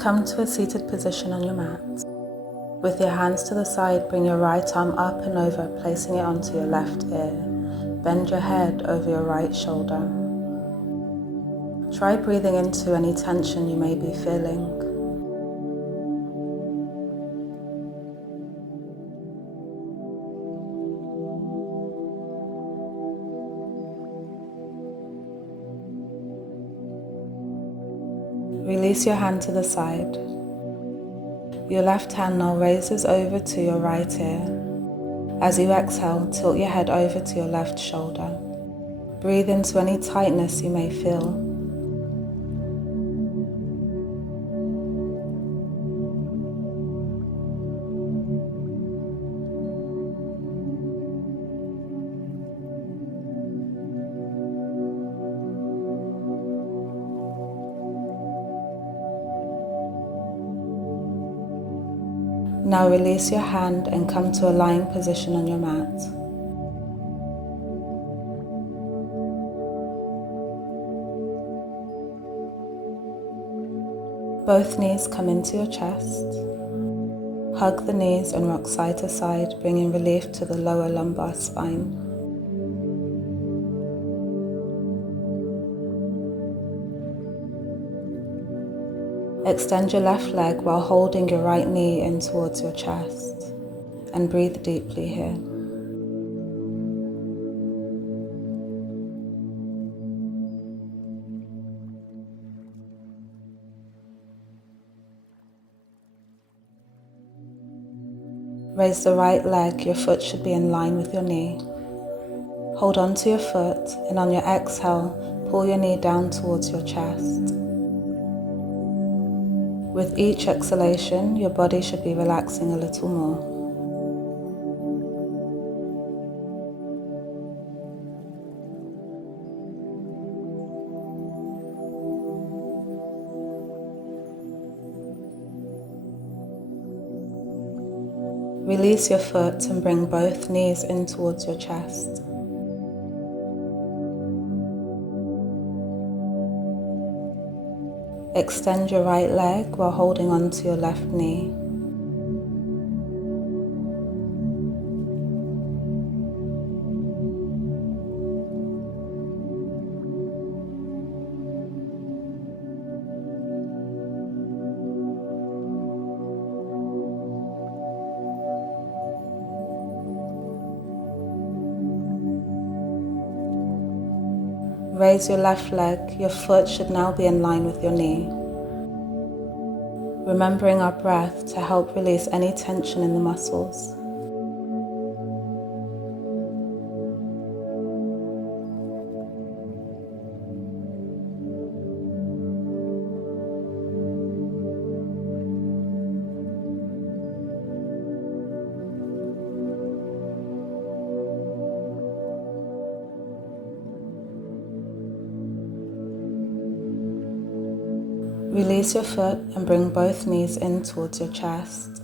Come to a seated position on your mat. With your hands to the side, bring your right arm up and over, placing it onto your left ear. Bend your head over your right shoulder. Try breathing into any tension you may be feeling. Release your hand to the side. Your left hand now raises over to your right ear. As you exhale, tilt your head over to your left shoulder. Breathe into any tightness you may feel. Now release your hand and come to a lying position on your mat. Both knees come into your chest. Hug the knees and rock side to side, bringing relief to the lower lumbar spine. Extend your left leg while holding your right knee in towards your chest, and breathe deeply here. Raise the right leg, your foot should be in line with your knee. Hold on to your foot, and on your exhale, pull your knee down towards your chest. With each exhalation, your body should be relaxing a little more. Release your foot and bring both knees in towards your chest. Extend your right leg while holding on to your left knee. Raise your left leg, your foot should now be in line with your knee. Remembering our breath to help release any tension in the muscles. Release your foot and bring both knees in towards your chest.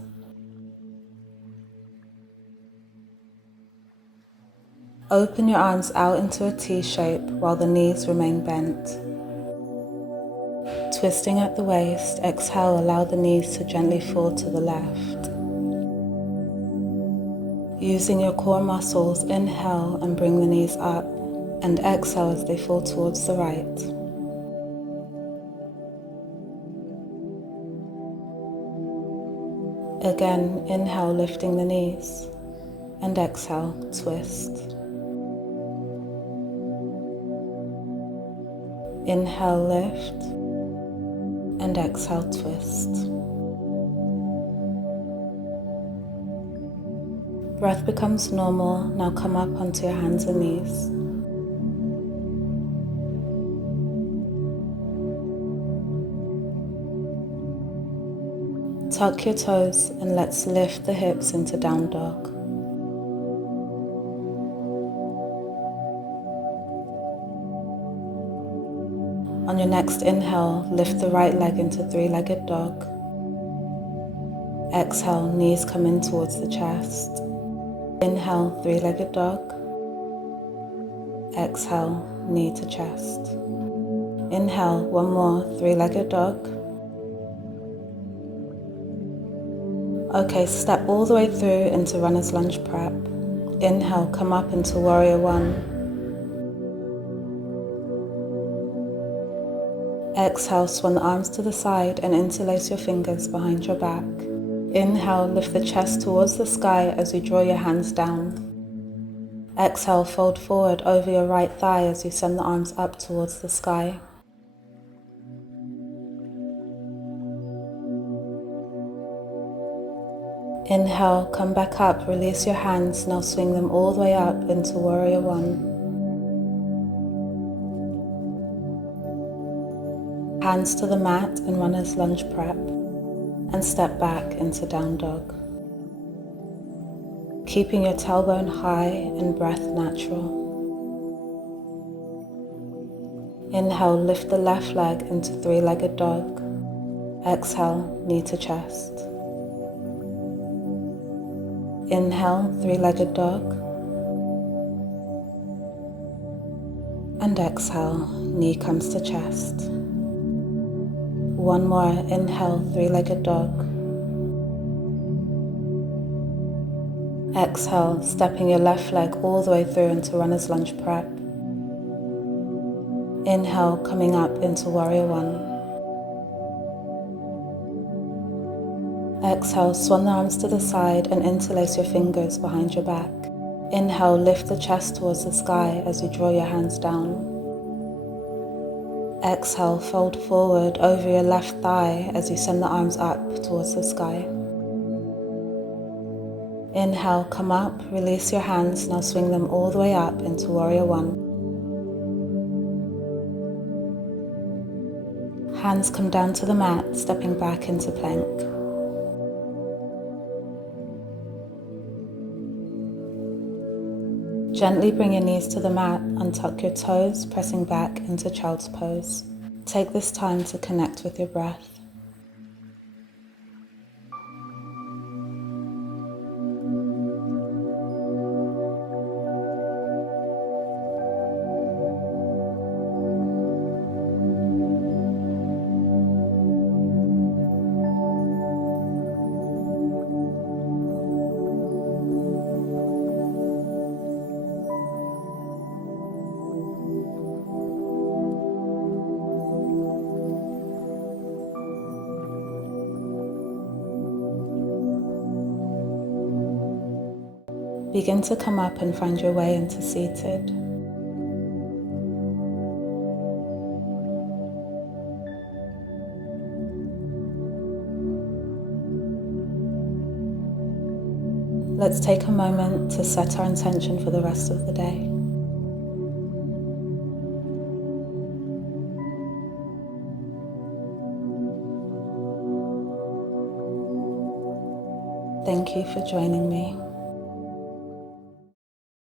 Open your arms out into a T shape while the knees remain bent. Twisting at the waist, exhale, allow the knees to gently fall to the left. Using your core muscles, inhale and bring the knees up, and exhale as they fall towards the right. Again, inhale, lifting the knees, and exhale, twist. Inhale, lift, and exhale, twist. Breath becomes normal. Now come up onto your hands and knees. Tuck your toes and let's lift the hips into down dog. On your next inhale, lift the right leg into three-legged dog. Exhale, knees come in towards the chest. Inhale, three-legged dog. Exhale, knee to chest. Inhale, one more, three-legged dog. Okay, step all the way through into runner's lunge prep. Inhale, come up into warrior one. Exhale, swan the arms to the side and interlace your fingers behind your back. Inhale, lift the chest towards the sky as you draw your hands down. Exhale, fold forward over your right thigh as you send the arms up towards the sky. Inhale, come back up, release your hands, now swing them all the way up into warrior one. Hands to the mat in runner's lunge prep and step back into down dog. Keeping your tailbone high and breath natural. Inhale, lift the left leg into three-legged dog. Exhale, knee to chest. Inhale, three-legged dog. And exhale, knee comes to chest. One more, inhale, three-legged dog. Exhale, stepping your left leg all the way through into runner's lunge prep. Inhale, coming up into warrior one. Exhale, swan the arms to the side and interlace your fingers behind your back. Inhale, lift the chest towards the sky as you draw your hands down. Exhale, fold forward over your left thigh as you send the arms up towards the sky. Inhale, come up, release your hands, now swing them all the way up into warrior one. Hands come down to the mat, stepping back into plank. Gently bring your knees to the mat, untuck your toes, pressing back into child's pose. Take this time to connect with your breath. Begin to come up and find your way into seated. Let's take a moment to set our intention for the rest of the day. Thank you for joining me.